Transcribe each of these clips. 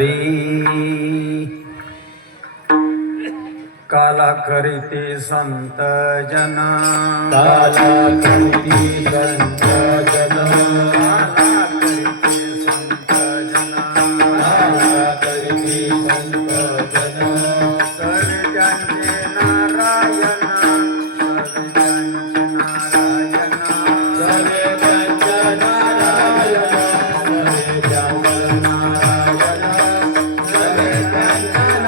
हरी काला करीती संत जन काला करीती संत जन काला करीती संत जन सर्वांचे नारायण सर्वांचे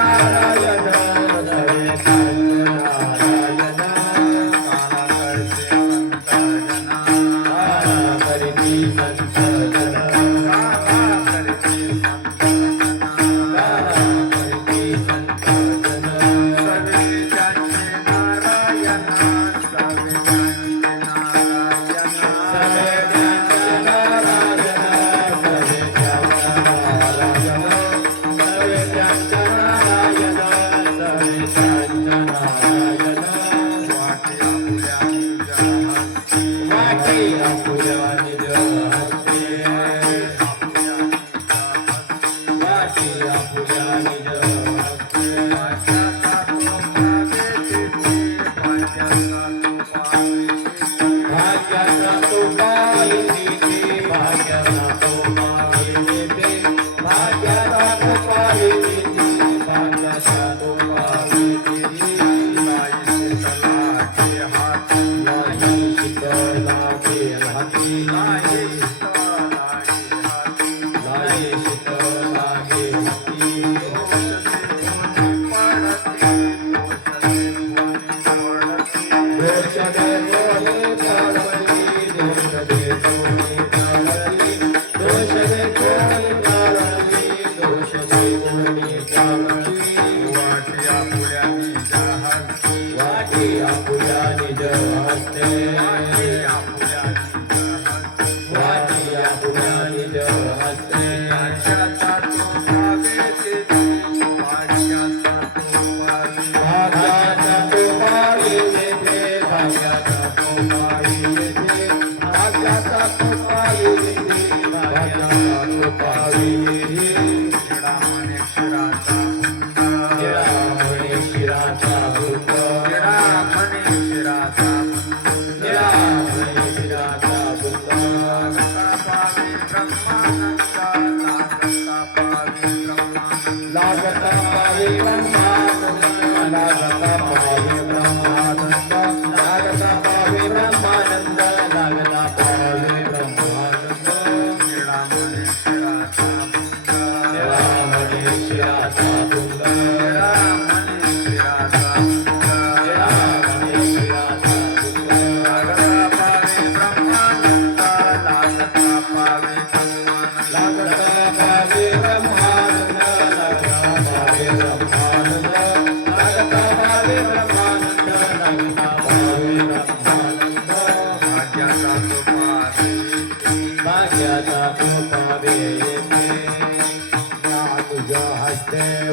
नारायण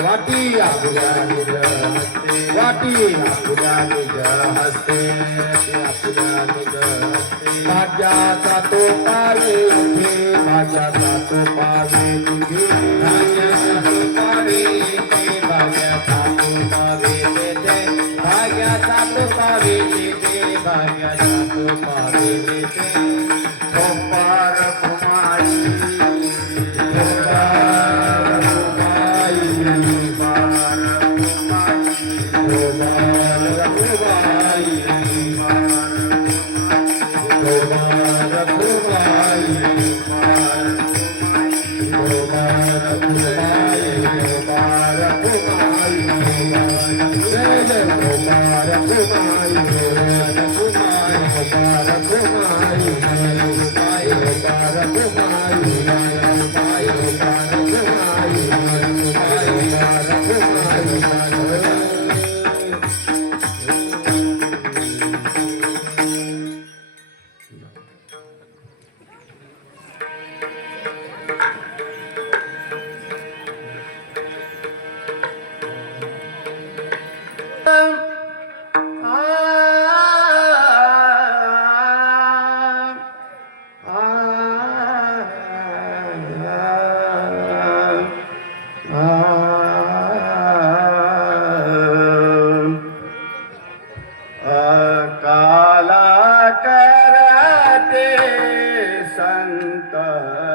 वाटी आपुल्या निज हस्ते वाटी आपुल्या निज हस्ते आपुल्या निज हस्ते भाग्याचा तो पावे उठे भाग्याचा तो पावे तुझे भाग्याचा तो पावे येते भाग्याचा तो पावे येते भाग्याचा तो पावे येते भाग्याचा तो पावे येते गोपार कुमारी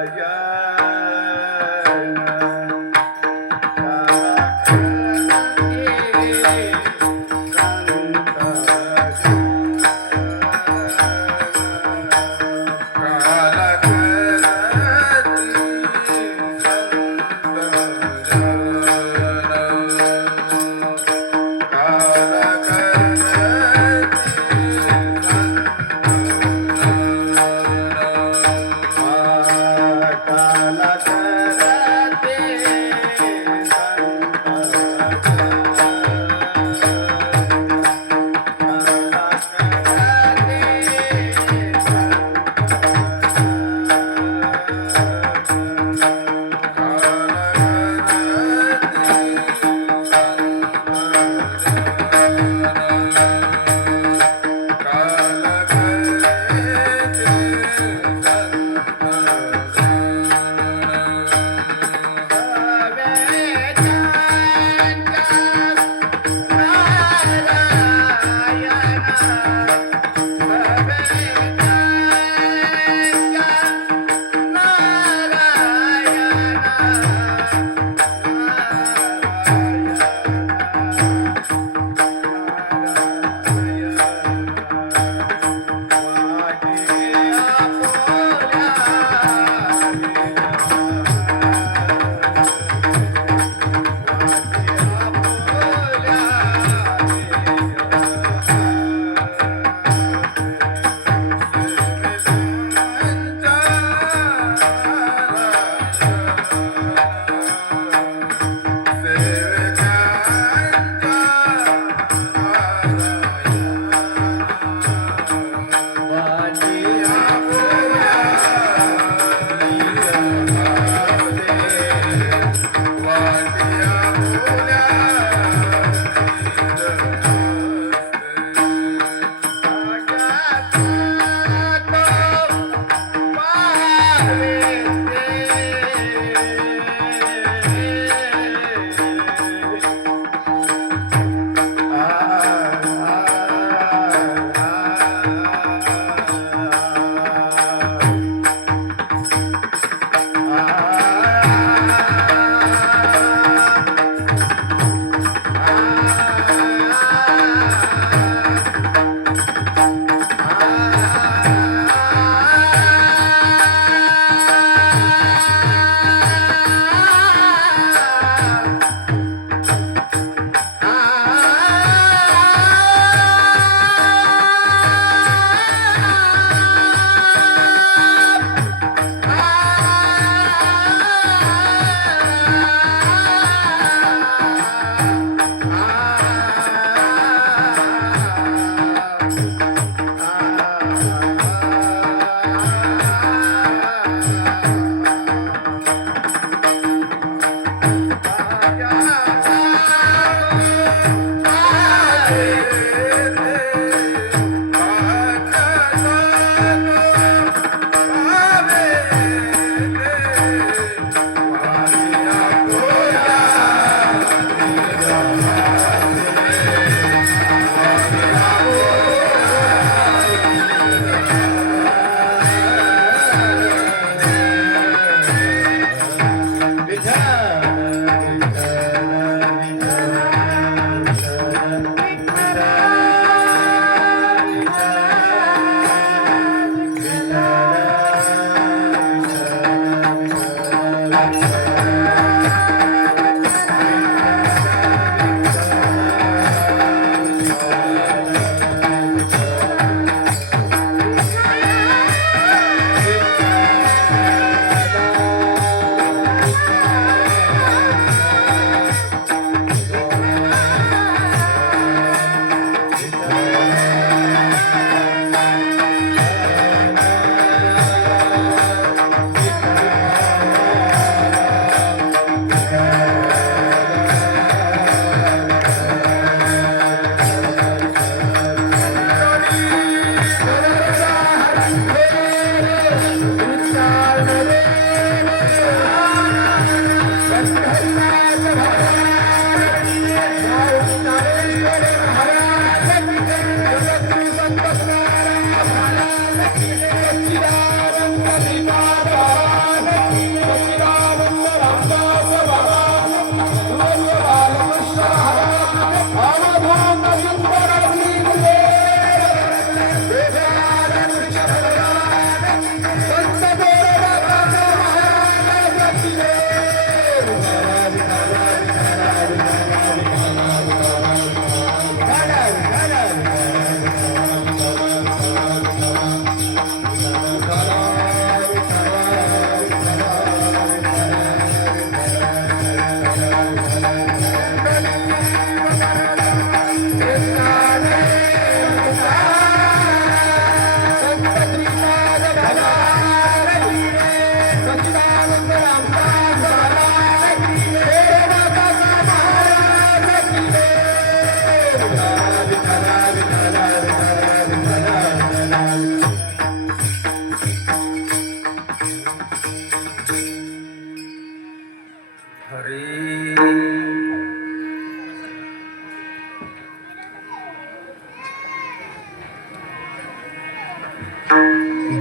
काल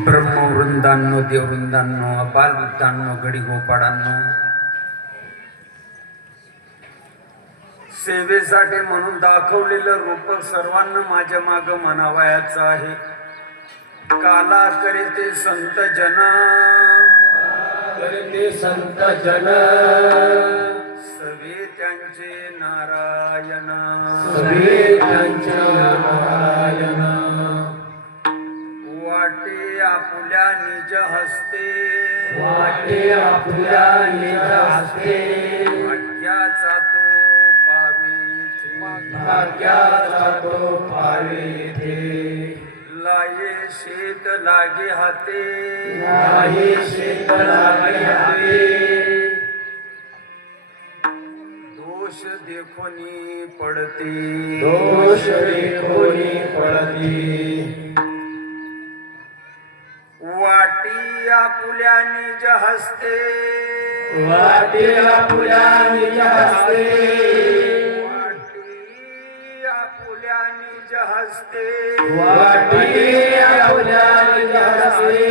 ब्रह्मवृंदांनो, देववृंदांनो, अबालवृद्धांनो, गडीगोपाळांनो, सेवेसाठी म्हणून दाखवलेलं रूप सर्वांना माझ्या माग म्हणावयाचं आहे. काला करीते संत जना, करते संत जन, सवे त्यांचे नारायण, सवे त्यांचे नारायण. वाटे आपुल्या निज हस्ते, वाटे आपुल्या निज हस्ते, भाग्याचा तो पाविथे, भाग्याचा तो पाविथे. लाये शेत लागे हाते, नाही शेत लागे हाते, दोष देखोनी पडते, दोष देखोनी पडती. वाटी आपुल्या निज हस्ते, वाटे आपुल्या निज हस्ते, वाटी आपुल्या निज हस्ते, वाटे आपुल्या निज हस्ते,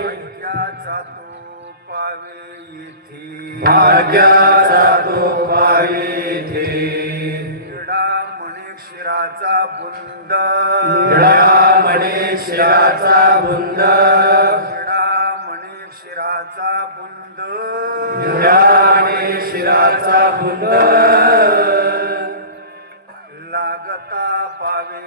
भाग्याचा तो पावे इथे, भाग्याचा तो पाविथे. निडा म्हणे शिराचा बुंद, निळा म्हणे शिराचा बुंद, निडा म्हणे शिराचा बुंद, निळा म्हणे शिराचा बुंद. लागता पावे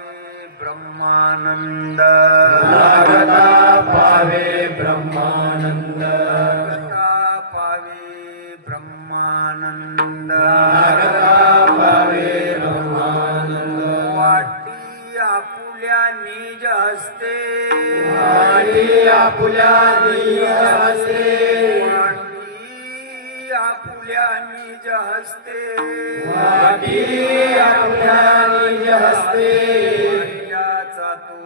ब्रह्मानंद, लागता पावे ब्रह्मानंद, लागता पावे ब्रह्मानंद, लागता पावे ब्रह्मानंद. वाटी आपुल्या निज हस्ते, वाटे आपुल्या निज हस्ते, वाटी आपुल्या निज हस्ते, वाटे आपुल्या निज हस्ते, भाग्याचा तो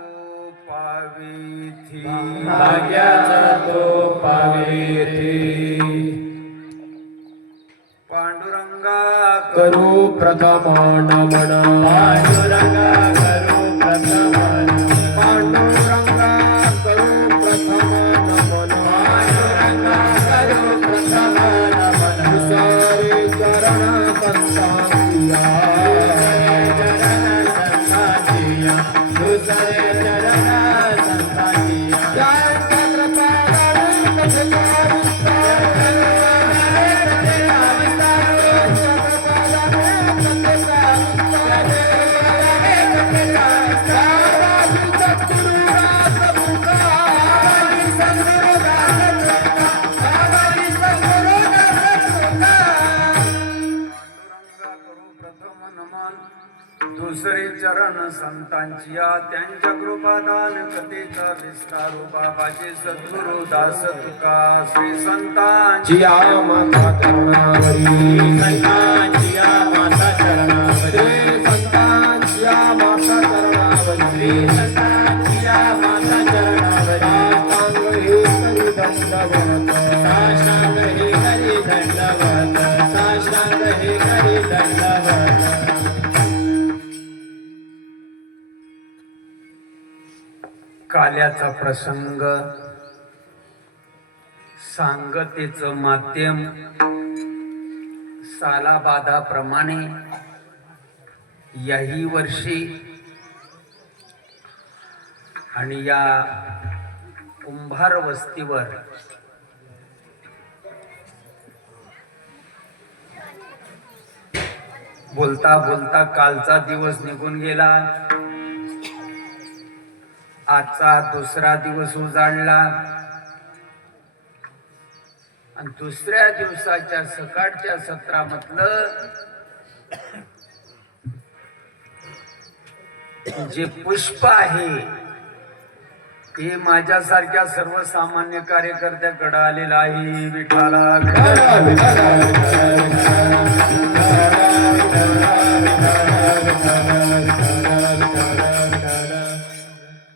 पाविथी, भाग्याचा तो पाविथे. पांडुरंगा करू प्रथम नमन, पांडुरंगा करू प्रथम नमन, पांडुरंगा करू प्रथम नमन, पांडुरंगा करू प्रथम नमन. दुसरे चरण संतांचिया, दुसरे चरण संतांचिया. जय कृपा पांडुरंगा करू प्रथम नमन, दुसरे चरण संतांची या, त्यांच्या कृपादान कथेचा विस्तारू, बाबाचे सद्गुरु दास तुका श्री संतांची जिया माता चरणावरी, संतांचिया माता चरणावरी, संतांचिया माता चरणावरी, संतांचिया माता चरणावरी. साष्टांग हे करी दंडवत, साष्टांग हे करी दंडवत. काल्याचा प्रसंग, सांगतेचं माध्यम, सालाबाधाप्रमाणे याही वर्षी आणि या कुंभार वस्तीवर बोलता बोलता कालचा दिवस निघून गेला. आजचा दुसरा दिवस उजाडला आणि दुसऱ्या दिवसाच्या सकाळच्या सत्रामधलं जे पुष्प आहे ते माझ्यासारख्या सर्वसामान्य कार्यकर्त्याकडे आलेलं आहे. विठाला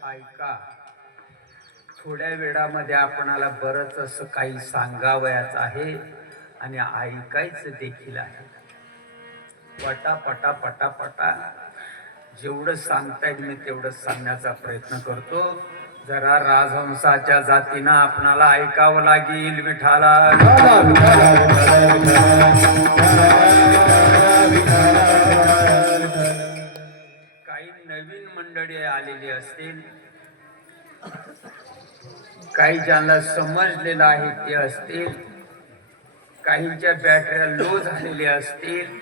ऐका, थोड्या वेळामध्ये आपणाला बरंच असं काही सांगावयाचं आहे आणि ऐकायचं देखील आहे. पटा पटा पटा पटा जेवढं सांगता येईल मी तेवढं सांगण्याचा प्रयत्न करतो. जरा राजहंसाच्या जातीनं आपणाला ऐकावं लागेल विठाला. विठाला विठाला विठाला विठाला विठाला. काही नवीन मंडळी आलेली असतील, काही ज्यांना समजलेलं आहे ते असतील, काहींच्या बॅटऱ्या लो झालेल्या असतील.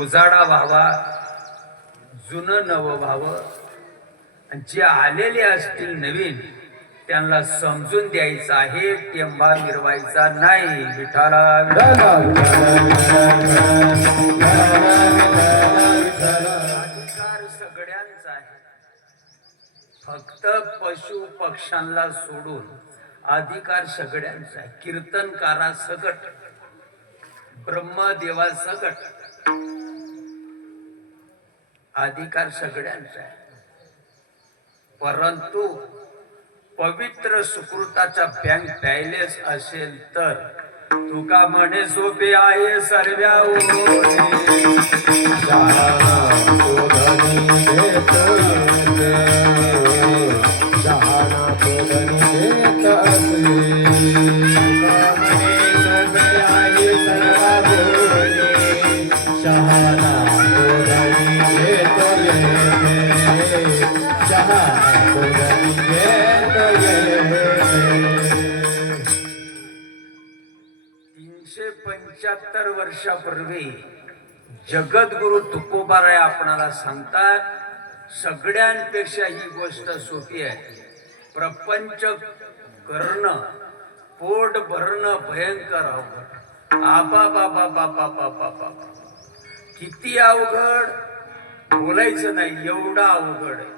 उजाडा व्हावा, जुनं नवं व्हावं. आणि जे आलेले असतील नवीन त्यांना समजून द्यायचं आहे, टेंबा मिरवायचा नाही. विठाला विठाला अधिकार सगळ्यांचा आहे, फक्त पशु पक्ष्यांना सोडून अधिकार सगळ्यांचा आहे. कीर्तनकारा सकट, ब्रह्मदेवा सकट अधिकार सगळ्यांचा आहे. परंतु पवित्र सुकृताचा बँक बॅलेन्स असेल तर तुका म्हणे सोपे आहे सर्व्या वर्षापूर्वी जगद्गुरु तुकोबाराय आपणाला सांगतात, सगळ्यांपेक्षा ही गोष्ट सोपी आहे. प्रपंच करणं, पोट भरणं भयंकर अवघड. आबा बाबा बाबा बाबा बाबा किती अवघड, बोलायचं नाही एवढा अवघड आहे.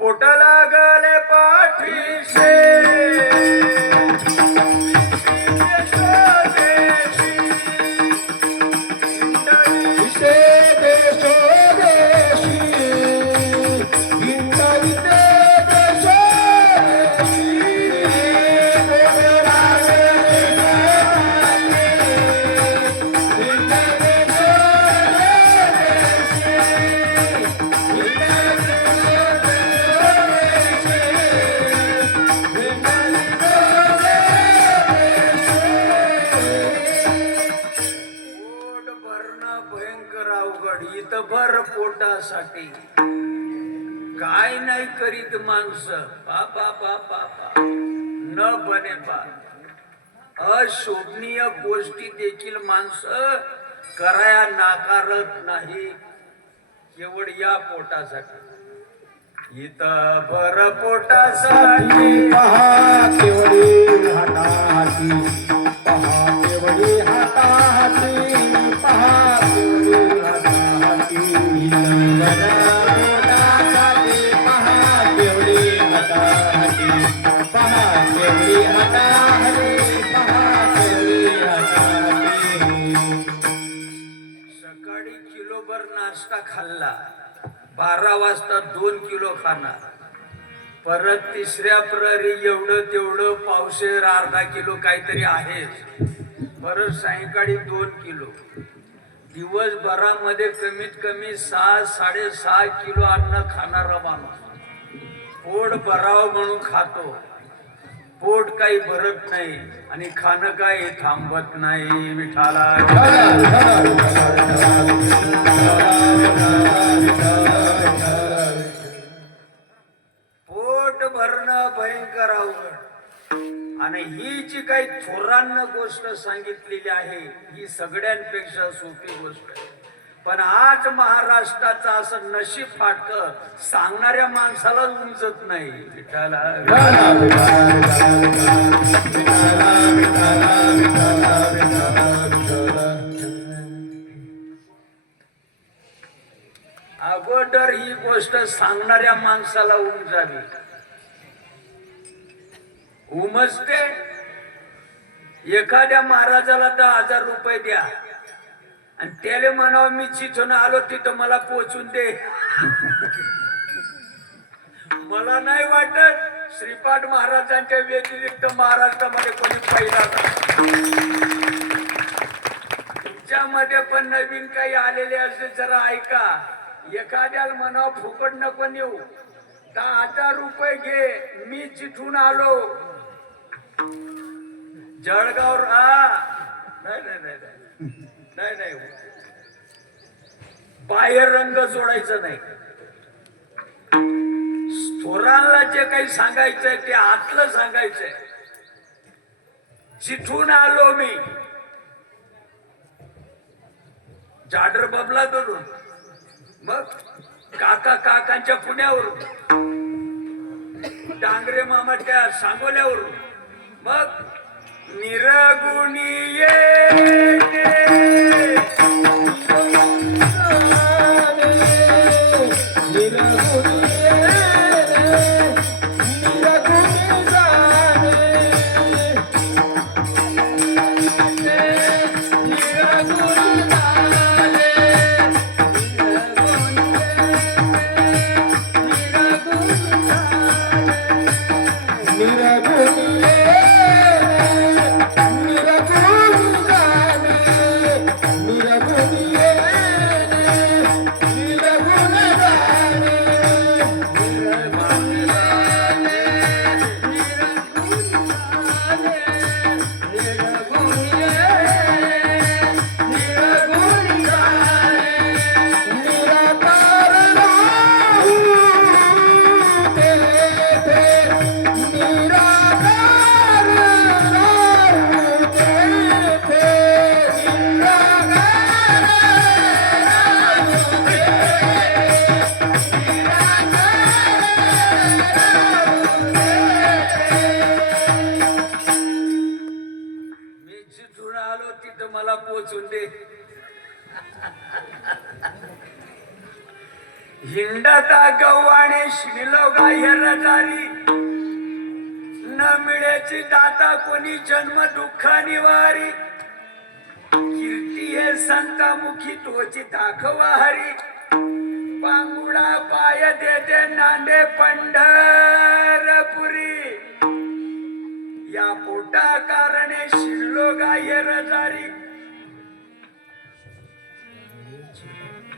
पोटाला गले पाठीशे भर पोटासाठी काय नाही करीत माणसं. बाबा बाबा न बने बा. अशोभनीय गोष्टी देखील माणसं कराया नाकारत नाही, केवळ या पोटासाठी. इथं भर पोटासाठी पहा केवढी हाताहाती, पहा केवढी हाताहाती, पहा केवढी हाताहाती. पोटासाठी पहा केवढी हाताहाती, पहा केवढी हाताहाती, पहा केवढी हाताहाती. सकाळी किलोभर नाश्ता खाल्ला, 12 वाजता 2 किलो खाणार, परत तिसऱ्या प्रहरी एवढं तेवढं पावशेर अर्धा किलो काहीतरी आहेच, परत सायंकाळी 2 किलो. दिवसभरामध्ये कमीत कमी 6-6.5 किलो अन्न खाणारा माणूस पोट भरावं म्हणून खातो. पोट काही भरत नाही आणि खाणं काही थांबत नाही. विठाला पोट भरणं भयंकर अवघड. आणि ही जी काही थोरांना गोष्ट सांगितलेली आहे ही सगळ्यांपेक्षा सोपी गोष्ट आहे. पण आज महाराष्ट्राचं असं नशीब फाटकं, सांगणाऱ्या माणसाला उमजत नाही. विठाला अगोदर ही गोष्ट सांगणाऱ्या माणसाला उमजावी. उमजते. एखाद्या महाराजाला 10,000 रुपये द्या आणि त्याला म्हणावं मी जिथून आलो तिथं मला पोचून दे. मला नाही वाटत श्रीपाद महाराजांच्या व्यतिरिक्त महाराष्ट्रामध्ये कोणी पहिला. तुमच्यामध्ये पण नवीन काही आलेले असेल जरा ऐका. एखाद्याला म्हणा फुकट नको नेऊ, 10,000 रुपये घे, मी चिठून आलो जळगाव. नाही नाही नाही नाही नाही नाही, बाहेर रंग जोडायचं नाही. थोरांना जे काही सांगायचंय ते आतलं सांगायचंय. चिठून आलो मी जाडर बबला धरून, मग काकांच्या पुण्यावरून, डांगरे मामाच्या सांगोल्यावरून, मग निरगुणी येणे पोचून दे. हिंडता गव्हाणे शिणलो गायला जारी, न मिळेची दाता कोणी जन्म दुःखा निवारी. कीर्ती हे संतामुखी तोची दाखवा हरी, पांगुळा पाय देते नांदे पंढरपुरी. या पोटा कारणे शिणलो गायर जारी.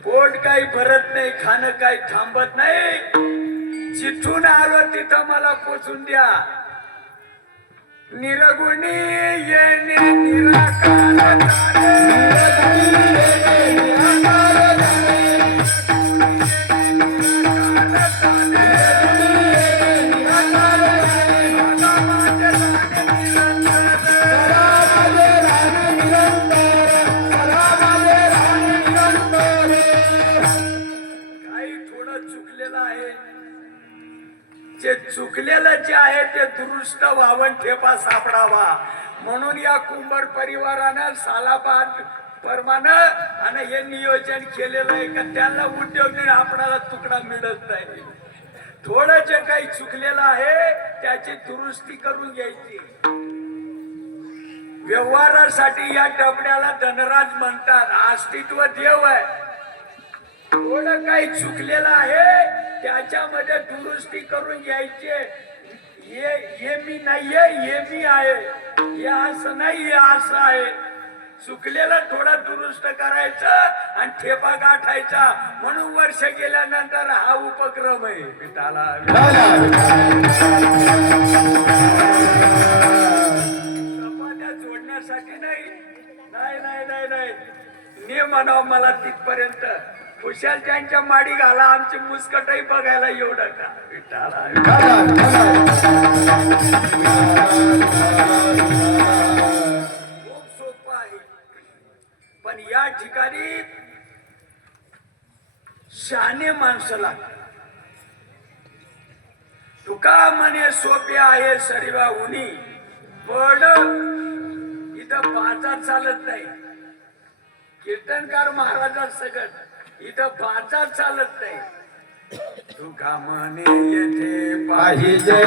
पोट काही भरत नाही, खाणं काही थांबत नाही. जिथून आलो तिथं मला पोचून द्या. निरगुणी येणे निराकार चुकलेलं जे आहे ते दुरुस्त व्हावं, ठेपा सापडावा. म्हणून या कुंभार परिवारानं सालाबाद प्रमाणे आणि हे नियोजन केलेलं आहे का त्यांना उद्योग आपणाला तुकडा मिळत नाही. थोडं जे काही चुकलेलं आहे त्याची दुरुस्ती करून घ्यायची. व्यवहारासाठी या डबड्याला धनराज म्हणतात, अस्तित्व देव आहे. थोडं काही चुकलेलं आहे त्याच्यामध्ये दुरुस्ती करून घ्यायचे. हे मी नाहीये, हे मी आहे. हे असं नाही, हे असं आहे. चुकलेलं थोडं दुरुस्त करायचं आणि ठेपा गाठायचा. म्हणून वर्ष गेल्यानंतर हा उपक्रम आहे. विठाला चपात्या जोडण्यासाठी नाही, नाही नाही नाही नाही. ने म्हणावं मला तिथपर्यंत. खुशाल त्यांच्या माडी घाला, आमची मुस्कटही बघायला एवढं का. विठाला खूप सोपं आहे, पण या ठिकाणी शहाणे माणसं लागतात. तुका म्हणे सोपे आहे सर्व उनी, पण इथं बाजार चालत नाही. कीर्तनकार महाराजा सगळं इथं बाजार चालत नाही. तुका म्हणे येथे पाहिजे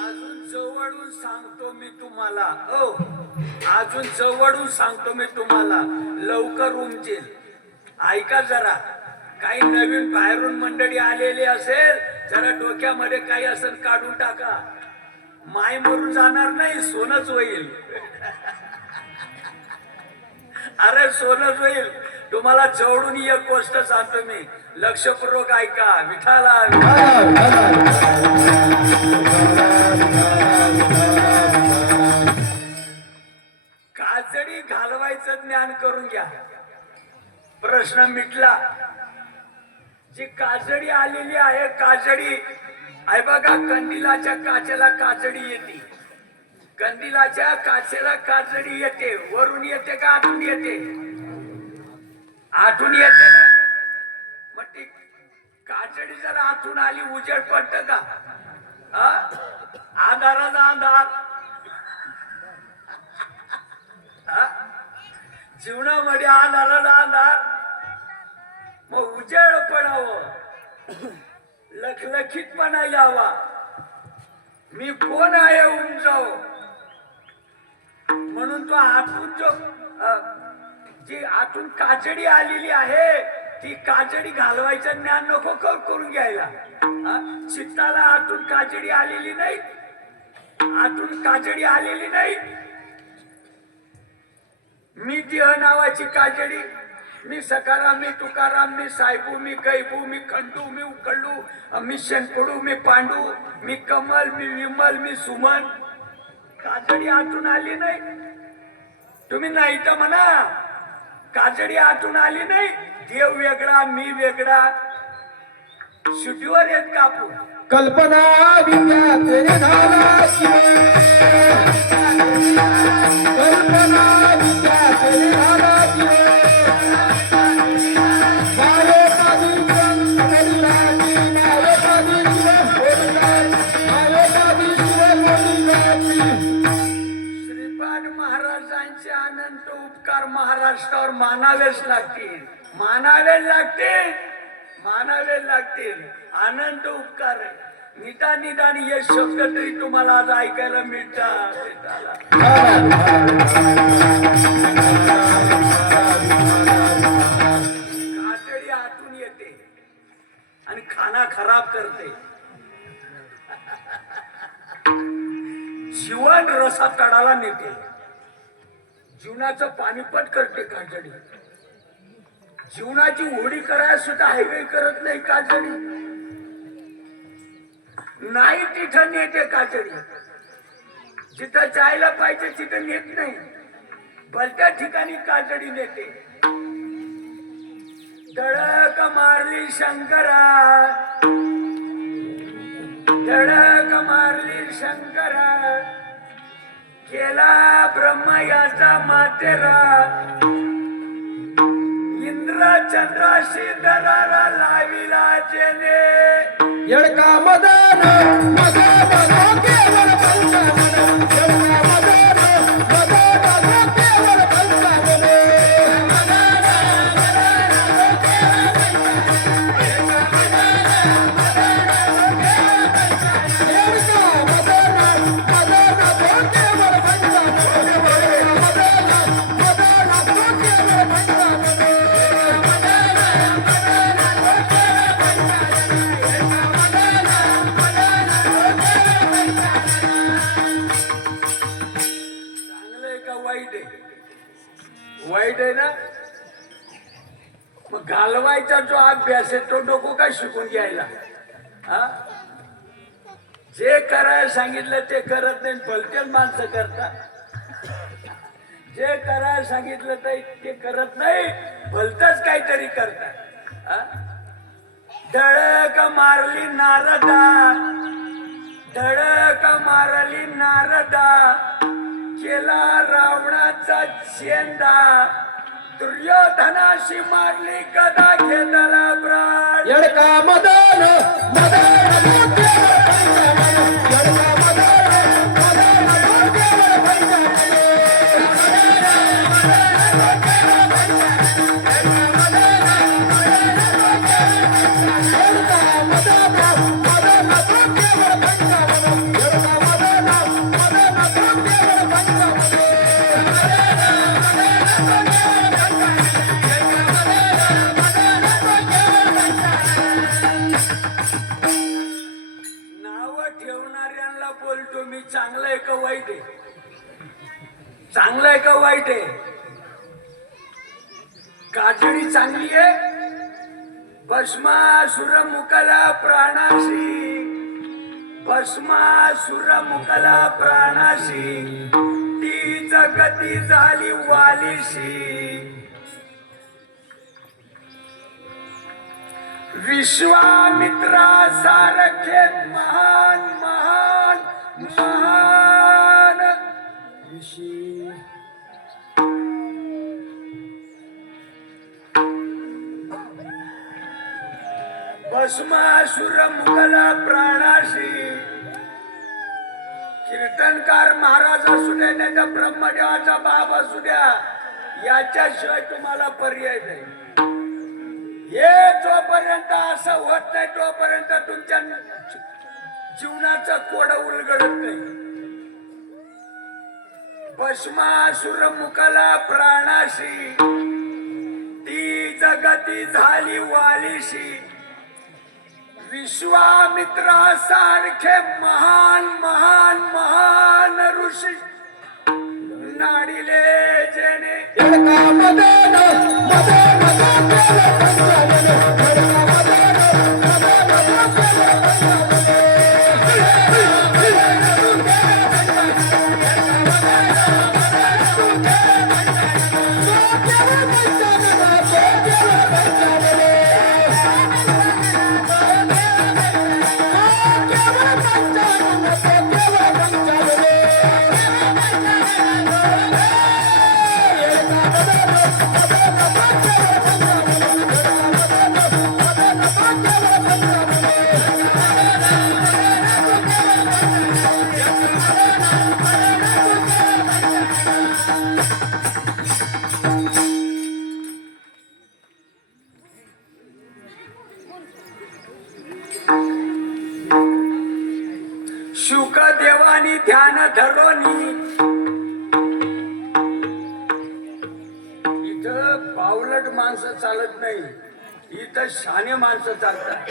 अजून जवळून सांगतो मी तुम्हाला, हो, अजून जवळून सांगतो मी तुम्हाला, लवकर उमजेल. ऐका जरा, काही नवीन बाहेरून मंडळी आलेली असेल, जरा डोक्यामध्ये काही असेल काढून टाका. माय मरून जाणार नाही, सोनच होईल. अरे सोनच होईल. तुम्हाला जवळून एक गोष्ट सांगतो मी, लक्षपूर्वक ऐका. विठाला काजळी घालवायचं ज्ञान करून घ्या, प्रश्न मिटला. जी काजळी आलेली आहे, काजळी आहे बघा, कंदिलाच्या काचेला काजळी येते. कंदिलाच्या काचेला काजळी येते. वरून येते का आतून येते? आतून येते ना. मग ती काजळी जर आतून आली, उजेड पडत का? अंधाराचा अंधार. जीवनामध्ये अंधाराचा अंधार. मग उजेड पडावं, लखलखीतपणा यावा. मी कोण आहे उंचाव म्हणून तो आतून जी आतून काजळी आलेली आहे, ती काजळी घालवायचं ज्ञान नको करून घ्यायला. चित्ताला आतून काजळी आलेली नाही, आतून काजळी आलेली नाही. मी देह नावाची काजळी, मी सकाराम, मी तुकाराम, मी साहेबू, मी कैबू, मी खंडू, मी उकळू, मी शंकडू, मी पांडू, मी कमल, मी विमल, मी सुमन. काजळी आतून आली नाही. तुम्ही नाही तर म्हणा, काजळी आतून आली नाही. देव वेगळा, मी वेगळा. शुद्धीवर येत का आपण? कल्पना विद्या तेरे झाला शिवे, कल्पना विद्या तेरे झाला शिवे. माये पादी कलिलाची, माये पादी शिवे बोलिलाची, माये पादी शिवे बोलिलाची. श्रीपाद महाराजांचे अनंत उपकार महाराष्ट्रावर मानावेच लागतील, मानावे लागतील, मानावे लागतील. अनंत उपकार आहे. निदान निदान हे शब्द तरी तुम्हाला आज ऐकायला मिळतात. काजळी आतून येते आणि खाना खराब करते. जीवन रसा तडाला नेते. जीवनाचं पाणीपट करते काजळी. जीवनाची होडी करायला सुद्धा हायवे करत नाही काजळी. नाही तिथं नेते काजळी. जिथं जायला पाहिजे तिथं नेत नाही. भलत्या ठिकाणी काजळी नेते. धडक मारली शंकरा, धडक मारली शंकरा, केला ब्रह्म याचा मातेरा. इंद्र चंद्राशी दरारा लाविला जेने, येडका मदन मदन केवळ पंचावन्न, येडका मदन मदन केवळ पंचावन्न. वाईट आहे ना. मग घालवायचा जो अभ्यास आहे तो नको काय शिकून घ्यायला. जे करायला सांगितलं ते करत नाही, भलतेच माणसं करतात. जे करायला सांगितलं ते करत नाही, भलतच काहीतरी करतात. धडक मारली नारदा, धडक मारली नारदा, केला रावणाचा चेंदा. दुर्योधनाशी मारली गदा, घेतला प्राण. येडका मदन मदन येडका मदन मदन कोणी चांगलं आहे का वाईट आहे? चांगलं आहे का वाईट आहे? काजळी चांगली आहे. भस्मासुर मुकला प्राणाशी, भस्मासुर मुकला प्राणाशी, ती जगती झाली वालीशी. विश्वामित्रा सारखे महान महान महान ऋषी भस्मासुर मुकला प्राणाशी. कीर्तनकार महाराज असू दे नाही तर ब्रह्मदेवाचा बाप असू द्या, याच्याशिवाय तुम्हाला पर्याय नाही. हे जोपर्यंत असं होत नाही तोपर्यंत तुमच्या जीवनाचं कोड उलगडत नाही. भस्मासुर मुकला प्राणाशी, ती जगती झाली वालीशी. विश्वामित्रा सारखे महान महान महान ऋषी नाडिले जेणे शुकदेवानी ध्यान धरोनी. इथं पावलट माणसं चालत नाही, इथं शाने माणसं चालतात.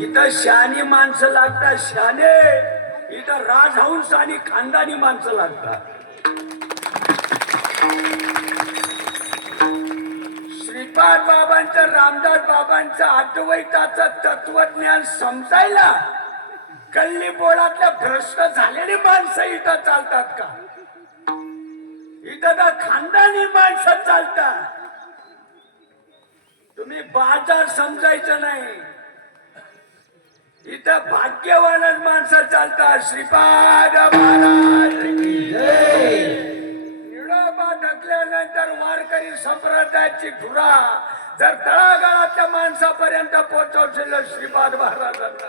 इथं शानी माणसं लागतात. शाने इथं राजहंस आणि खानदानी माणसं लागतात. श्रीपाद बाबांचं रामदास बाबांचं अद्वैताचं तत्वज्ञान समजायला गल्ली बोळातल्या भ्रष्ट झालेली माणसं इथं चालतात का? इथं तर खानदानी माणसं चालतात. तुम्ही बाजार समजायचं नाही, इथं भाग्यवानच माणसं चालतात. श्रीपाद महाराज की जय. निळोबा ढकल्यानंतर वारकरी संप्रदायाची धुरा जर तळागाळातल्या माणसापर्यंत पोहोचवशील श्रीपाद महाराजांना,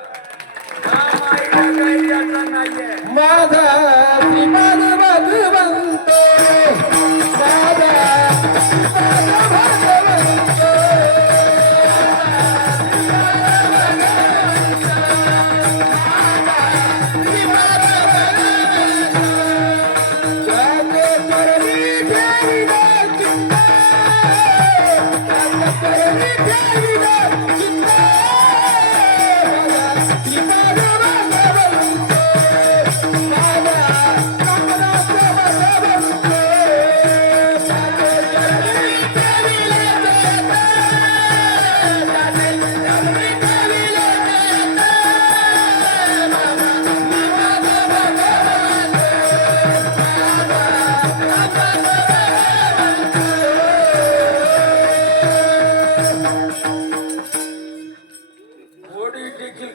नाहीये. माझा श्रीपाद भगवंत, माझा श्रीपाद भगवंत.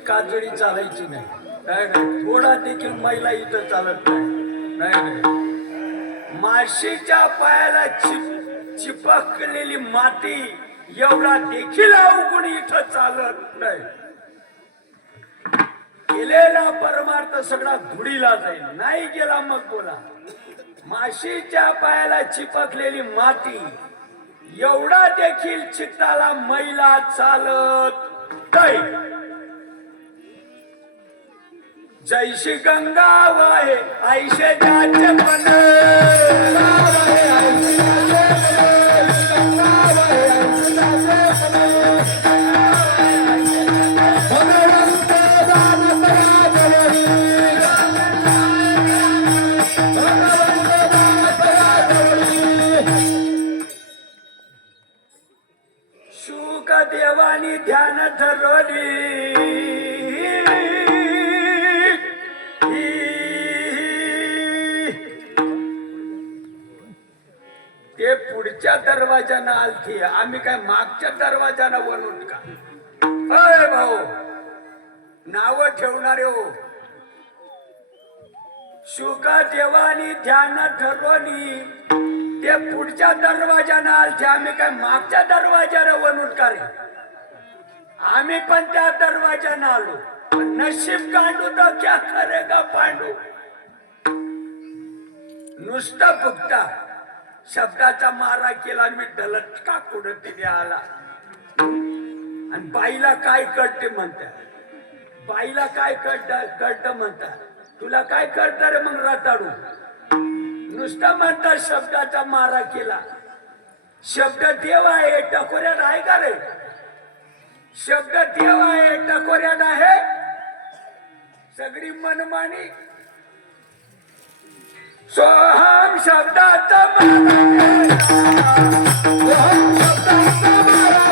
काजळी चालायची नाही, नाही नाही. थोडा देखील महिला इथं चालत नाही, नाही नाही. माशीच्या पायाला चिपकलेली माती एवढा देखील अवगुण इथं चालत नाही. केलेला परमार्थ सगळा धुडीला जाईल, नाही गेला मग बोला. माशीच्या पायाला चिपकलेली माती एवढा देखील चित्ताला मैला चालत नाही. जैशी गंगा वाहे ऐशे जाचे मन, भगवंत पुढच्या दरवाजानं आलती, आम्ही काय मागच्या दरवाजानं वळून का? अय भाऊ, नाव ठेवणारे हो, शुका देवानी ध्यान ठरवणी ते पुढच्या दरवाजानं आलते, आम्ही काय मागच्या दरवाजानं वळून का रे? आम्ही पण त्या दरवाजानं आलो, पण नशीब काढू तर क्या करेगा पांडू. नुसतं फुकटा शब्दाचा मारा केला आणि मी डलटका कुठं तिने आला. आणि बाईला काय कळते म्हणतात, बाईला काय कळत म्हणतात, तुला काय कळत रे मग रताडू? नुसतं म्हणतात शब्दाचा मारा केला. शब्द देव आहे, टकोऱ्यात आहे का रे? शब्द देव आहे, टकोऱ्यात आहे. सगळी मनमानी. सोहम शब्दाचा मारा सोहम शब्दाचा मारा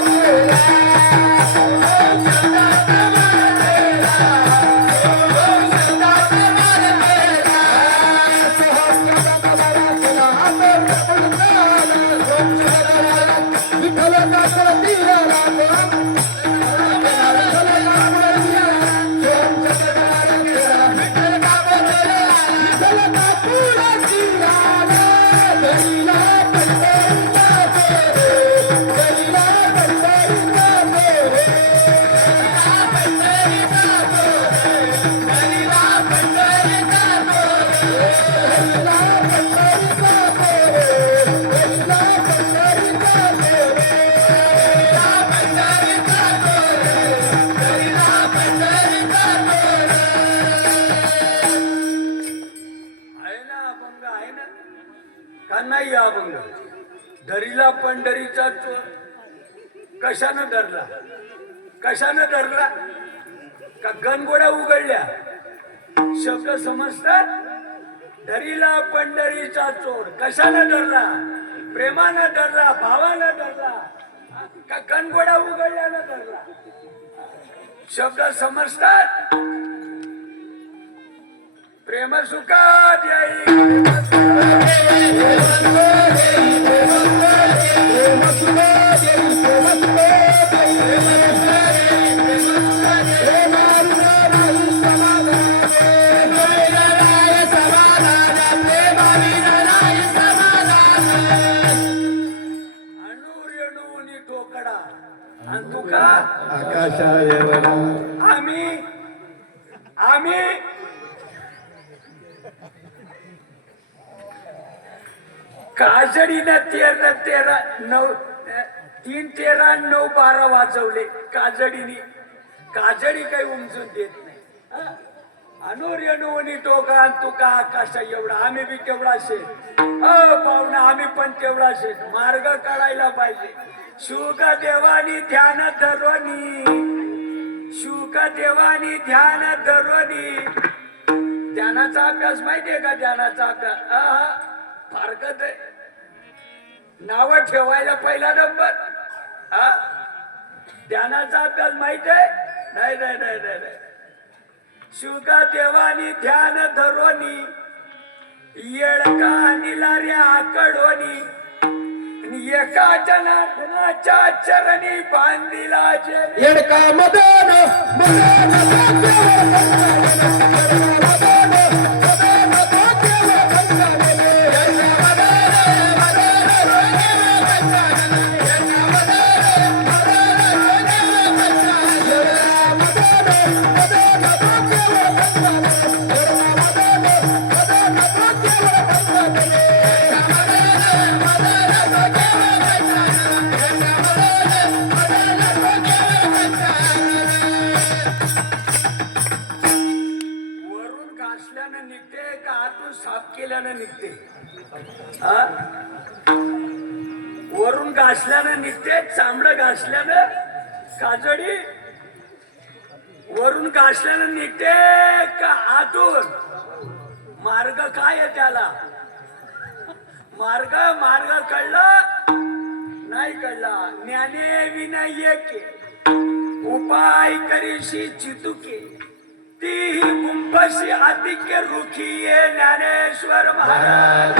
नाही. अभंग धरीला पंढरीचा चोर कशानं धरला? कशानं धरला? का गणगोड्या उघडल्या? शब्द समजतात? धरीला पंढरीचा चोर कशानं धरला? प्रेमानं धरला, भावानं धरला, का गणगोड्या उघडल्यानं धरला? शब्द समजतात? प्रेम सुखात येई टोकडा आणि तुका आकाशायवरा आम्ही काजडीनं 3, 13, 9, 12 वाजवले काजडीने. काजडी काही उमजून देत नाही. अनुर्यनुनी टोका तुका आकाशा एवढा. आम्ही बी तेवढा शेत पाहुणा, आम्ही पण तेवढा शेत. मार्ग काढायला पाहिजे. शुक देवानी ध्यान धरोनी, शुक देवानी ध्यान धरोनी. ध्यानाचा अभ्यास माहितीये का? ध्यानाचा अभ्यास फारकत आहे. नाव ठेवायला पहिला नंबर. ध्यानाचा अभ्यास माहित आहे? नाही नाही नाही नाही नाही. शुका देवानी ध्यान धरोनी, येळका निलाऱ्या आकडोनी, एका जनार्दनाच्या चरणी बांधिला येडका मदन निघते. वरून घासल्यानं निघते, चांबड घासल्यानं काजडी वरून घासल्यानं निघते का आतून? मार्ग काय आहे त्याला? मार्ग कळला नाही कळला. ज्ञाने विनय उपाय करीशी चितुके, ती कुंभशी आदिक्य रुखी ज्ञानेश्वर महाराज.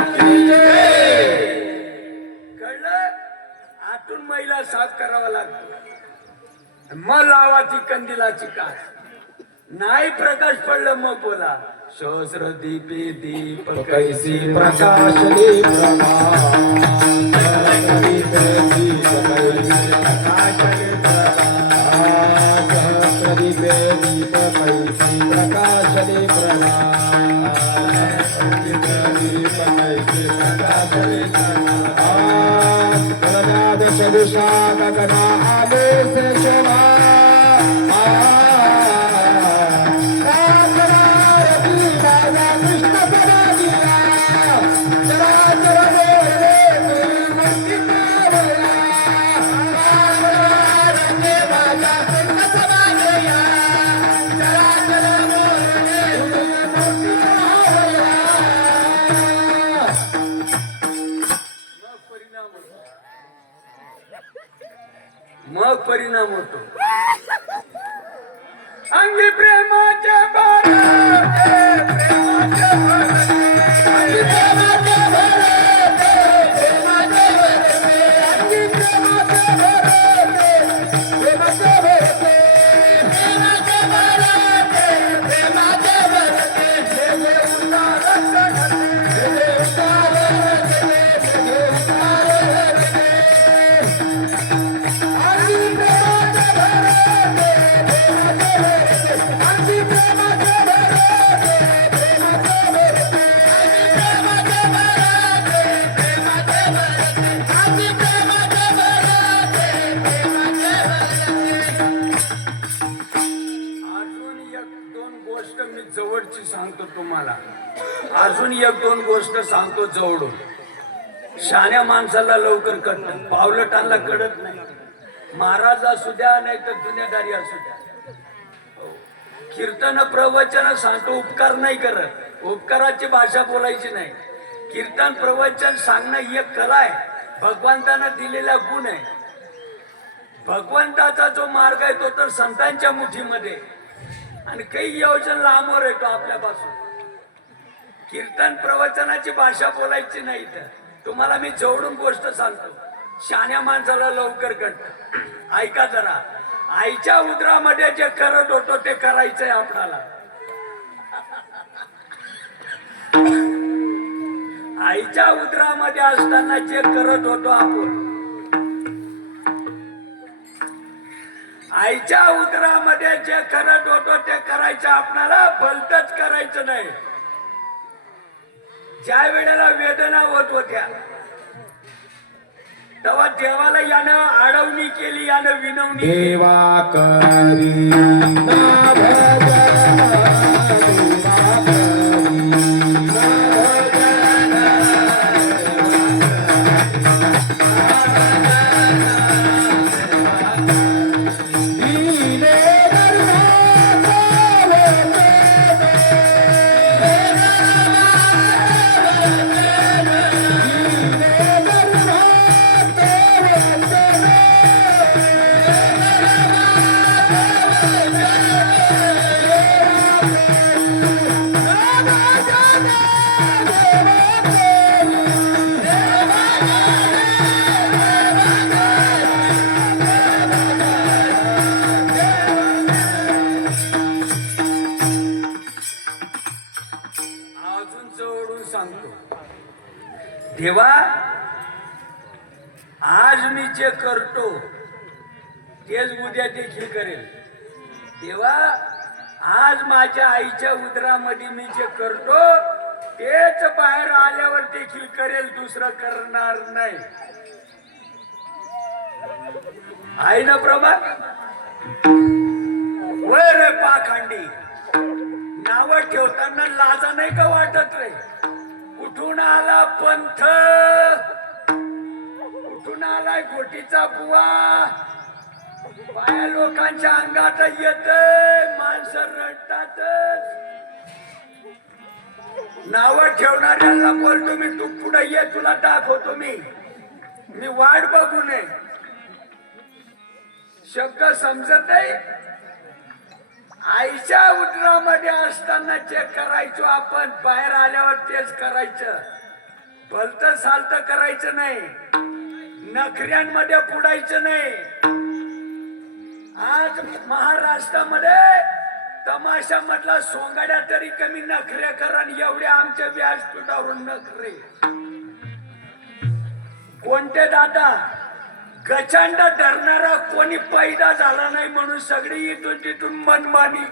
कळलं? कंदिला साफ करावा लागतो, मग लावा ती कंदिलाची काच. नाही प्रकाश पडलं मग बोला सहस्र दीपे दीप कैसी प्रकाशने प्रभा सहस्रदीपे दीप कैसी प्रकाशने प्रभा सहस्रदीपे दीप कैसी प्रकाशने प्रभा दीप कैसी प्रकाशने प्रभा गगनाद सदृशा गगना आले से शोभा मग परिणाम होतो. अंगी प्रेमाच्या बाराचे, प्रेमाच्या बाराचे, अंगी प्रेमाच्या बाराचे, प्रेमाच्या बाराचे, अंगी प्रेमाच्या बाराचे, प्रेमाच्या बाराचे, प्रेमाच्या बाराचे, प्रेमाच्या बाराचे, हे उतार चढते, हे उतार चढते, हे उतार चढते. जवळची सांगतो तुम्हाला, अजून एक दोन गोष्ट सांगतो जवळून. शहाण्या माणसाला लवकर कळतं, पावलटांना कळत नाही. महाराज असू द्या नाही तर दुनियादारी असू द्या. कीर्तन प्रवचन सांगतो, उपकार नाही करत. उपकाराची भाषा बोलायची नाही. कीर्तन प्रवचन सांगणं ही एक कला आहे, भगवंतानं दिलेला गुण आहे. भगवंताचा जो मार्ग आहे तो तर संतांच्या मुठीमध्ये, आणि काही योजना लांबवर येतो आपल्यापासून. कीर्तन प्रवचनाची भाषा बोलायची नाही. तर तुम्हाला मी जवळून गोष्ट सांगतो, शहाण्या माणसाला लवकर कळतं. ऐका जरा, आईच्या उदरामध्ये जे करत होतो ते करायचंय आपल्याला. आईच्या उदरामध्ये असताना जे करत होतो आपण, आईच्या उदरामध्ये जे करत होतो ते करायचं आपल्याला, भलतच करायचं नाही. ज्या वेळेला वेदना होत होत्या तेव्हा देवाला यानं आडवणी केली, यानं विनवणी केली. देवा करी ना भजन, देवा करी ना देवा, आज मी जे करतो तेच उद्या देखील करेल. देवा, आज माझ्या आईच्या उदरामध्ये मी जे करतो तेच बाहेर आल्यावर देखील करेल, दुसरं करणार नाही. आहे ना प्रभा? वर पाखंडी नाव ठेवताना लाजा नाही का वाटत रे? कुठून आला पंथ, कुठून आलाय गोटीचा बुवा, बाया लोकांच्या अंगात येत, माणसं रडतातच. नाव ठेवणाऱ्याला बोलतो मी, तू पुढे ये, तुला दाखवतो मी वाट बघू नये. शब्द समजत नाही. आईच्या उदरामध्ये असताना जे करायचो आपण, बाहेर आल्यावर तेच करायचं. भलत सालत करायचं नाही. नखऱ्यांमध्ये पुडायचं नाही. आज महाराष्ट्रामध्ये तमाशा मधला सोंगाड्या तरी कमी नखरे करा, एवढे आमच्या व्यासपीठावरून नखरे. कोणते दादा गचांड धरणारा कोणी पैदा झाला नाही म्हणून सगळी इथून तिथून मनमानी.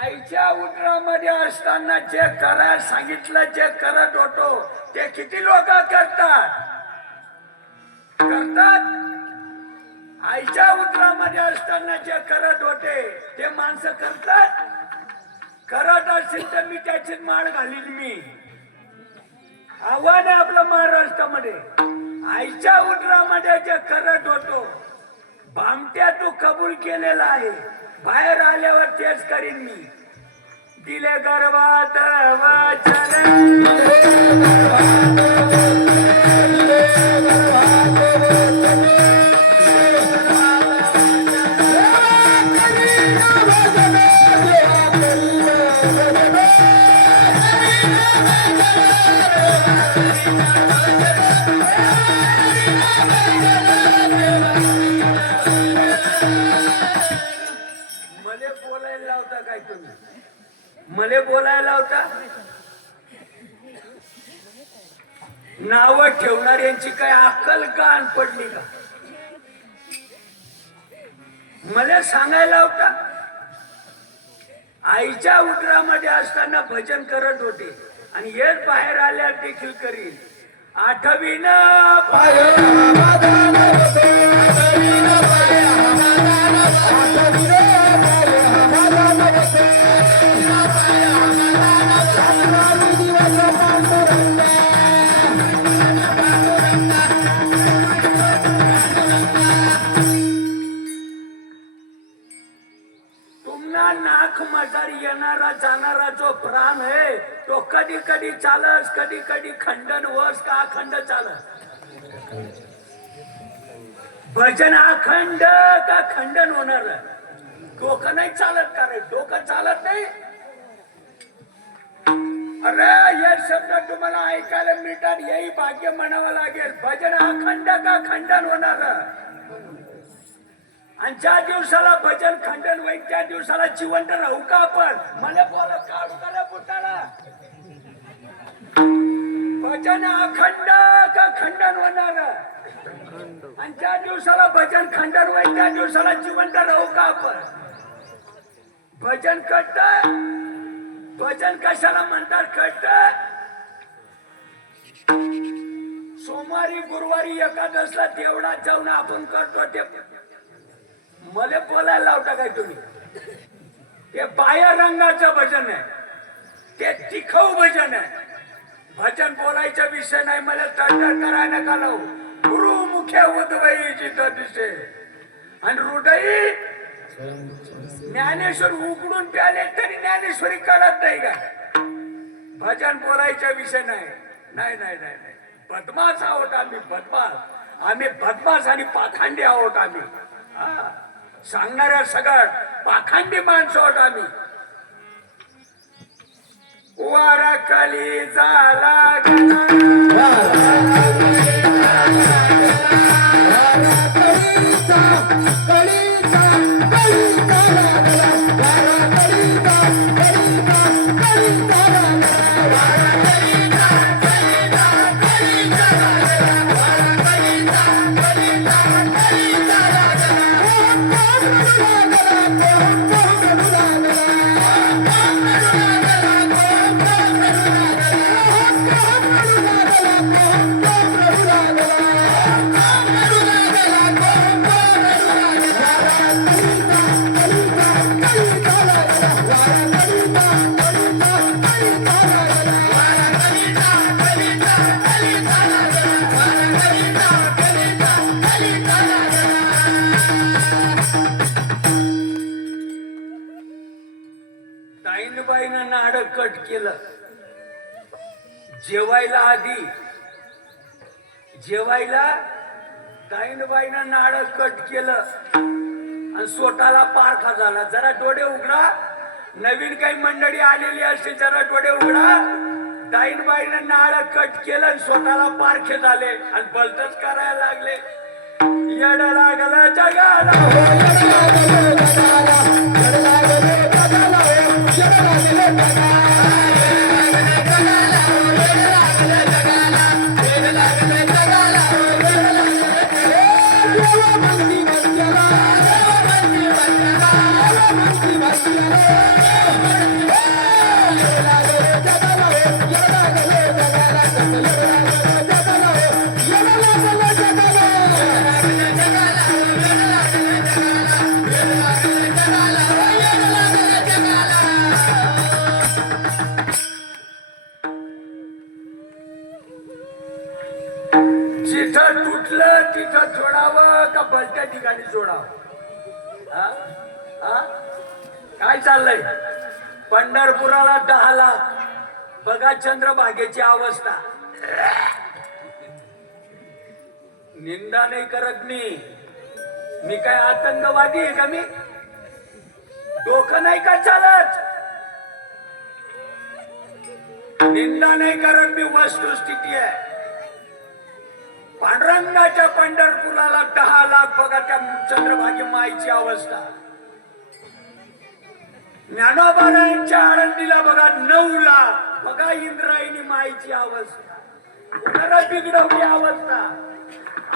आईच्या उदरामध्ये असताना जे करायला सांगितलं, जे करत होतो ते किती लोक करतात. आईच्या उदरामध्ये असताना जे करत होते ते माणसं करतात. करत असेल तर मी त्याची माळ घालीन. मी आव्हान आहे आपलं महाराष्ट्रामध्ये. आईच्या उदरामध्ये जे करत होतो भामट्या तू कबूल केलेला आहे, बाहेर आल्यावर तेच करीन मी. दिले गर्भात मले बोलायला होता. नाव ठेवणाऱ्यांची काय अक्कल कान पडली का? मला सांगायला होता. आईच्या उदरामध्ये असताना भजन करत होते आणि हेच बाहेर आल्यावर देखील करील. आठवीन पाय येणारा जाणारा जो प्राण आहे तो कधी कधी चालस, कधी कधी खंडन वस का अखंड चालस. भजन अखंड का खंडन होणार. डोकं नाही चालत का रे? डोकं चालत नाही. अरे हे शब्द तुम्हाला ऐकायला मिळतात, यही भाग्य म्हणावं लागेल. भजन अखंड का खंडन होणार. आणि ज्या दिवसाला भजन खंडन होईल त्या दिवसाला जिवंत राहू का आपण? मला बोला काढू का बुटाला? भजन अखंड का खंडन होणार. आणि ज्या दिवसाला भजन खंडन होईल त्या दिवसाला जिवंत राहू का आपण? भजन कट. भजन कशाला म्हणतात कट? सोमवारी गुरुवारी एकादशला देवळात जाऊन आपण करतो ते मला बोलायला लावता काय तुम्ही? ते बाह्य रंगाचं भजन आहे, ते तिखव भजन आहे. भजन बोलायचा विषय नाही. मला तडतड करायला का लावू? गुरु मुख्य उद्वई जिथं दिसे आणि हृदयी ज्ञानेश्वर उघडून प्याले तरी ज्ञानेश्वरी कळत नाही का? भजन बोलायचा विषय नाही. नाही नाही नाही नाही. बदमाश आहोत आम्ही. आम्ही बदमाश आणि पाखांडी आहोत आम्ही. सांगणाऱ्या सगळ्यात पाखांडी माणसं आहोत आम्ही. वारकली झाला ताईनबाईनं नाडक कट केलं. जेवायला ताईनबाईनं नाडक कट केलं आणि स्वतःला पारखा झाला. जरा डोळे उघडा. नवीन काही मंडळी आलेली असते, जरा डोळे उघडा. ताईनबाईनं नाळ कट केलं आणि स्वतःला पारखे झाले आणि बलतच करायला लागले. येड लागलं जगाला हो, येड लागलं जगाला, येड लागलं जगाला, हो, येड लागलं जगाला. जिथं तुटलं तिथं जोडावं का भलत्या ठिकाणी जोडावं? हा? हा? काय चाललंय? पंढरपुराला 10 लाख. बघा चंद्रभागेची अवस्था. निंदा नाही करत मी काय आतंकवादी आहे का? मी डोकं नाही का चालत? निंदा नाही करत मी, वस्तुस्थिती आहे. पांडुरंगाच्या पंढरपुराला 10 लाख. बघा त्या चंद्रभागी माईची अवस्था. ज्ञानोबारायांच्या आळंदीला बघा 9 लाख. बघा इंद्रायणी माईची अवस्था. कोणाला बिघडवली अवस्था?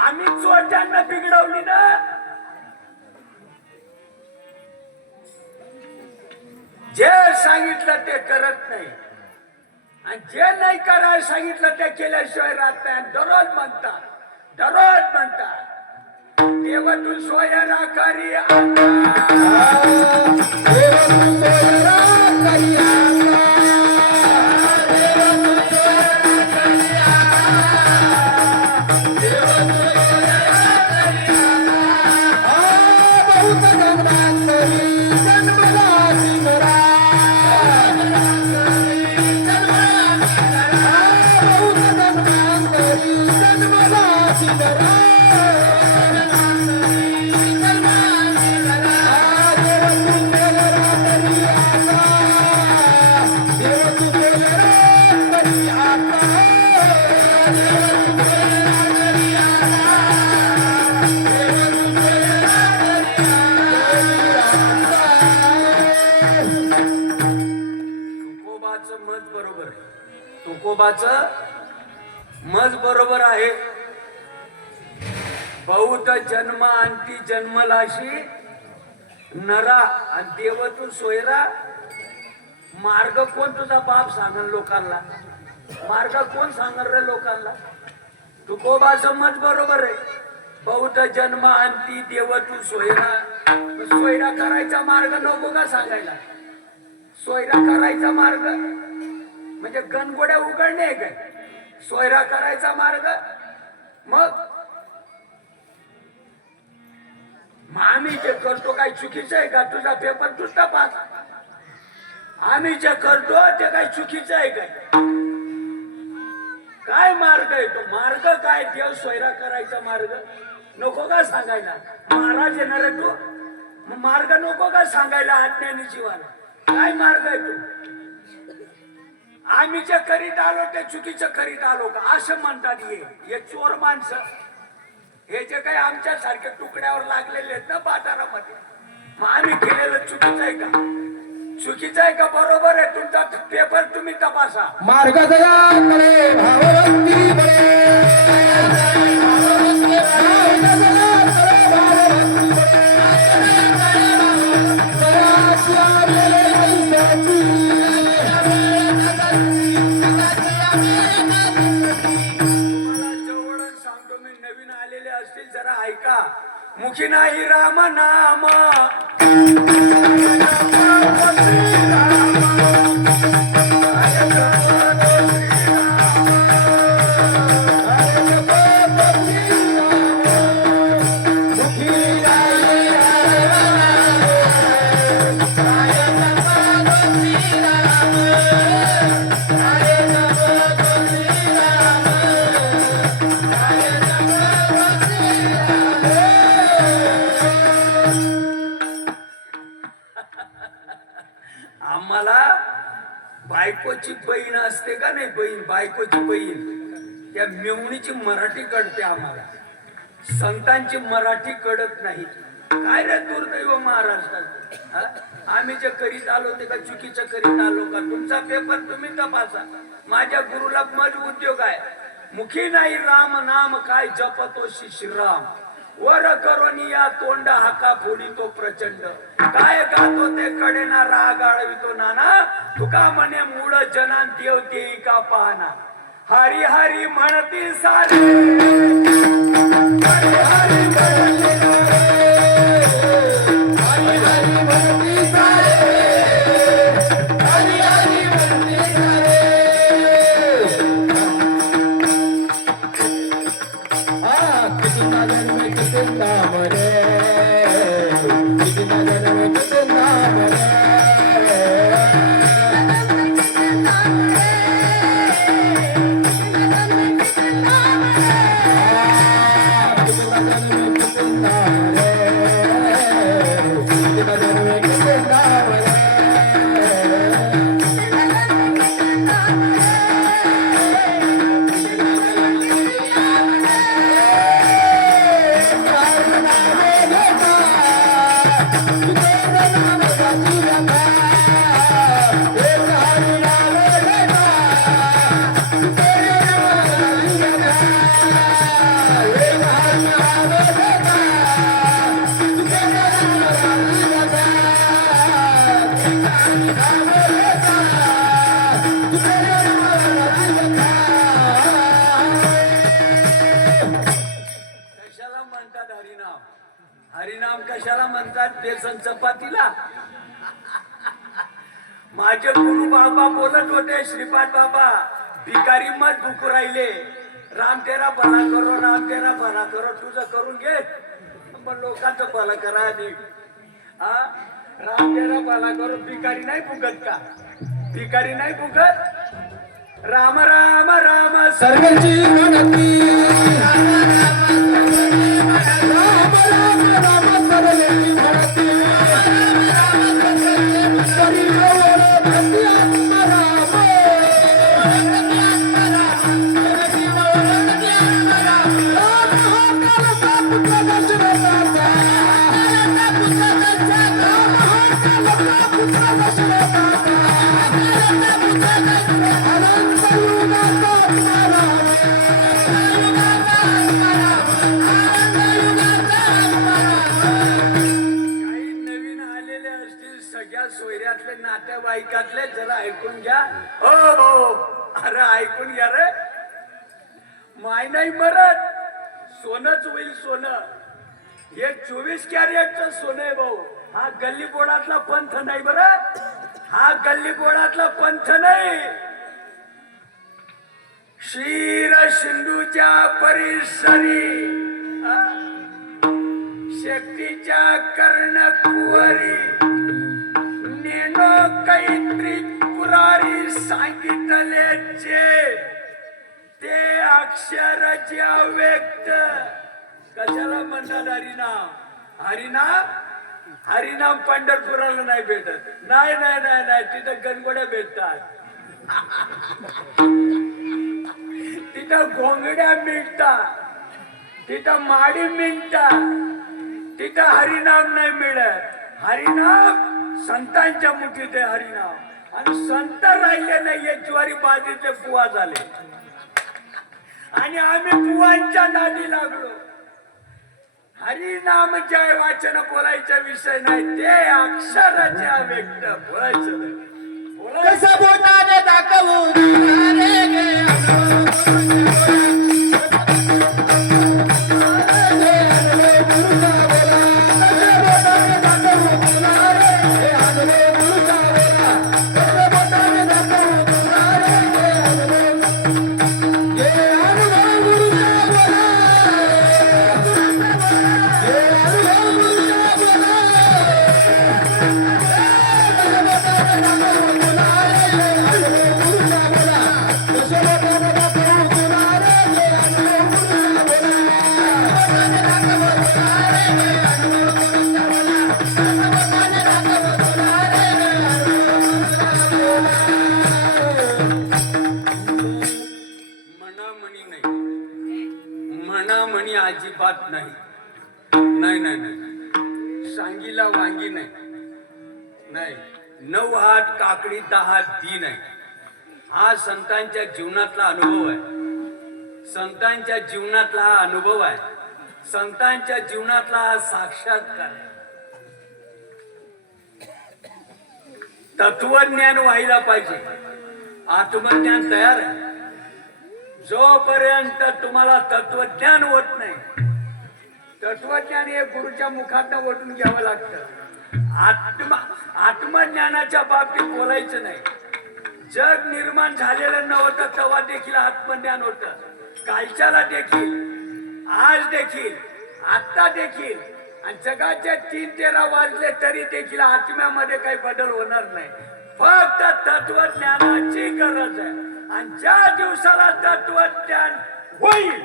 आम्ही चोरट्यांना बिघडवली ना. जे सांगितलं ते करत नाही आणि जे नाही करायला सांगितलं ते केल्याशिवाय राहत नाही. दररोज म्हणतात देव तू सोयरा करी तुकोबाचं मत बरोबर आहे. बहुत जन्म अंती जन्मलाशी नरा आणि देव तू सोयरा. मार्ग कोण तुझा बाप सांगल लोकांना? मार्ग कोण सांगल रे लोकांना? तुकोबाचं मत बरोबर आहे. बहुत जन्म अंती देव तू सोयरा. सोयरा करायचा मार्ग नको का सांगायला? सोयरा करायचा मार्ग म्हणजे गणगोड्या उघडणे काय? सोयरा करायचा मार्ग. मग आम्ही जे करतो काय चुकीचं आहे का? तुझा पेपर तूच तपास. आम्ही जे करतो ते काय चुकीचं आहे काय? काय मार्ग आहे तो? मार्ग काय? देव सोयरा करायचा मार्ग नको का सांगायला? महाराज येणार आहे तू, मार्ग नको का सांगायला? अज्ञानी जीवाला काय मार्ग आहे तो? आम्ही जे करीत आलो ते चुकीचं करीत आलो का असं म्हणतात. हे चोर माणसं, हे जे काही आमच्या सारख्या तुकड्यावर लागलेले आहेत ना बाजारामध्ये, मग आम्ही केलेलं चुकीचं आहे का? चुकीचं आहे का बरोबर आहे? तुमचा पेपर तुम्ही तपासा. मार्ग दयाकडे भाववंती मुखी नाही राम नाम असते का नाही बहीण, बायकोची बहीण, त्या मेवणीची मराठी कळते आम्हाला, संतांची मराठी कळत नाही. काय रे दुर्दैव महाराष्ट्रात. हा? आम्ही जे करीत आलो ते का चुकीचं करीत आलो का? तुमचा पेपर तुम्ही तपासा. माझ्या गुरुला मज उद्योग आहे, मुखी नाही राम नाम काय जपतो श्रीराम, वर करोनी या तोंड हाका फोडी तो प्रचंड, काय गातो ते कडेना राग आळवितो नाना, तुका म्हणे मूळ जनान देव देई का पाहना, हरी हरी म्हणती सारे, हरी हरी म्हणती हरी हरी म्हणती सारे, हरी हरी म्हणती सारे. किती नाम रे, किती नाम रे, किती नाम रे, किती नाम रे. कशाला म्हणतात हरिनाम? हरिनाम कशाला म्हणतात? बेसन चपातीला. माझे गुरु बाबा बोलत होते, श्रीपाद बाबा, भिकारी मत दुखू राहिले, राम तेरा भला करो, राम तेरा भला करो, तुझं करून घे, पण लोकांचं भला करा आधी. हा, राम तेरा भला करो, भिकारी नाही फुगत का? भिकारी नाही फुगत. राम राम राम सर्वांची गणती, राम राम राम सर्वांची गणती, हरी बोल भक्ती आत्मा राम, हरी बोल भक्ती आत्मा राम. राम हा कालचा पुत्र दशरथाचा, राम हा कालचा पुत्र दशरथाचा, अनंत युगाचा काही नवीन आलेले असतील सगळ्या सोयऱ्यातले नातेवाईकातले, जरा ऐकून घ्या. हो भाऊ, अरे ऐकून घ्या रे. माय नाही मरत, सोनच होईल सोनं. हे 24 कॅरेटचं सोनं आहे भाऊ. हा गल्ली बोळातला पंथ नाही बरं, हा गल्ली बोळातला पंथ नाही. क्षीर सिंधूच्या परिसरी, शक्तीच्या कर्णकुवरी, नेनो कैत्री पुरारी सांगितलेचे ते अक्षर जे अव्यक्त. कशाला म्हणतात हरिनाम? हरिनाम, हरिनाम पंढरपुराला नाही भेटत. नाही नाही नाही नाही, तिथं गणगोड्या भेटतात, तिथं घोंगड्या मिळतात, तिथं माडी मिळतात, तिथं हरिनाम नाही मिळत. हरिनाम संतांच्या मुठीत आहे हरिनाम. आणि संत राहिले नाही, ज्वारी बाजरीचे बुवा झाले, आणि आम्ही बुवांच्या नादी लागलो. हरिनाम जय वाचन बोलायचा विषय नाही, ते अक्षराच्या व्यक्त बोलायचं नाही. कसं बोटाने दाखवू रे गे अजिबात नाही. नाही नाही नाही, सांगीला वांगी नाही. नाही, 9 हात काकडी 10 हात दी नाही. हा संतांच्या जीवनातला अनुभव आहे. संतांच्या जीवनातला हा अनुभव आहे. संतांच्या जीवनातला हा साक्षात्कार. तत्वज्ञान व्हायला पाहिजे. आत्मज्ञान तयार आहे. जोपर्यंत तुम्हाला तत्वज्ञान होत नाही, तत्वज्ञान हे गुरुच्या मुखातनं ओढून घ्यावं लागतं. आत्मज्ञानाच्या बाबतीत बोलायचं नाही. जग निर्माण झालेलं नव्हतं तेव्हा देखील आत्मज्ञान होतं. कालच्याला देखील, आज देखील, आता देखील, आणि जगाचे 3-13 वाजले तरी देखील आत्म्यामध्ये काही बदल होणार नाही. फक्त तत्वज्ञानाची गरज आहे. आणि ज्या दिवसाला तत्वज्ञान होईल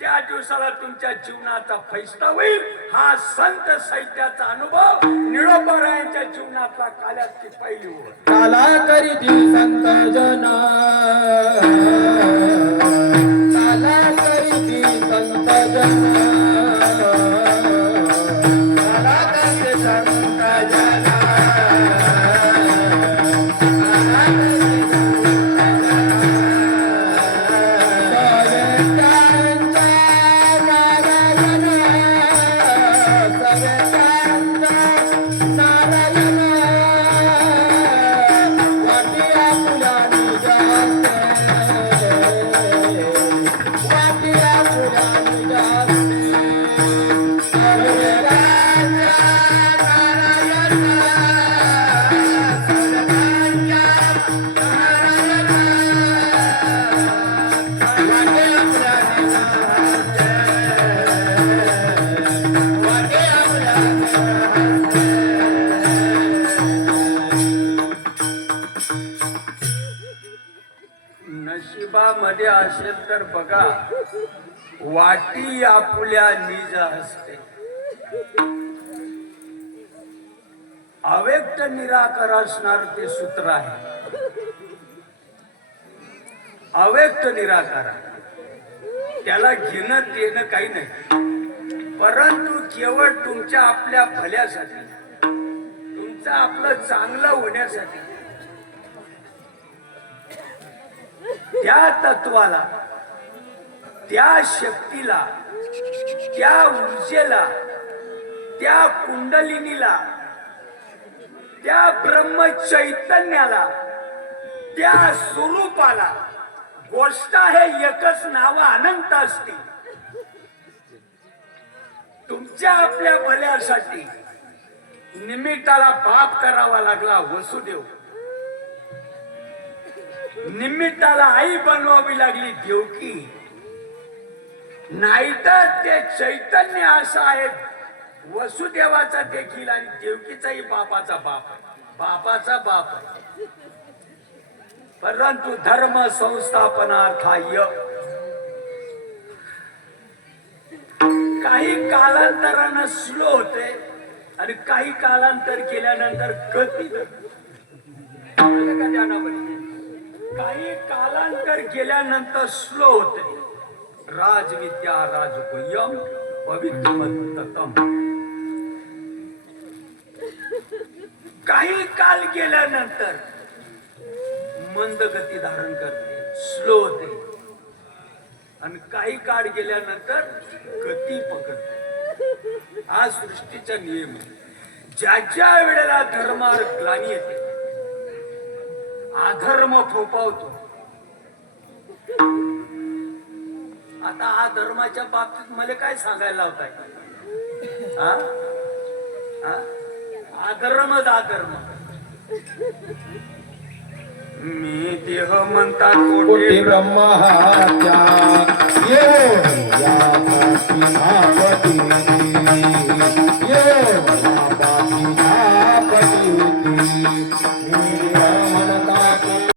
त्या दिवसाला तुमच्या जीवनाचा फैसला होईल. हा संत साहित्याचा अनुभव निळोबारायांच्या जीवनातला काल्याची पहिली ओळ. काला करीती संत जना, काला करीती संत जना, काला करीती संत जना. नशिबामध्ये असेल तर बघा, वाटी आपुल्या निज हस्ते. अव्यक्त निराकार असणार ते सूत्र आहे. अव्यक्त निराकार त्याला घेणं देणं काही नाही, परंतु केवळ तुमच्या आपल्या भल्यासाठी, तुमचं आपलं चांगलं होण्यासाठी त्या तत्वाला, त्या शक्तीला, त्या ऊर्जेला, त्या कुंडलिनीला, त्या ब्रह्म चैतन्याला, त्या स्वरूपाला, गोष्ट आहे एकच, नाव अनंत असतील. तुमच्या आपल्या भल्यासाठी निमित्ताला बाप करावा लागला वसुदेव, निमित्ताला आई बनवावी लागली देवकी. नाहीतर ते चैतन्य असं आहे, वसुदेवाचा देखील आणि देवकीचाही बापाचा बाप आहे, बापाचा बाप आहे. परंतु धर्म संस्थापनार्थाय काही कालांतरानं स्लो होते आणि काही कालांतर केल्यानंतर गती काही कालांतर केल्यानंतर स्लो होते. राजविद्या राजगुह्यम पवित्रमतम. काही काल गेल्यानंतर मंद गती धारण करते, स्लो होते, आणि काही काळ गेल्यानंतर गती पकडते. हा सृष्टीचा नियम आहे. ज्या ज्या वेळेला धर्मावर ग्लानी येते, अधर्म फोपावतो. आता हा धर्माच्या बाबतीत मला काय सांगायला लावताय? अधर्मच अधर्म. मी देह म्हणतात कोटी ब्रह्म हत्या येऊन या भावती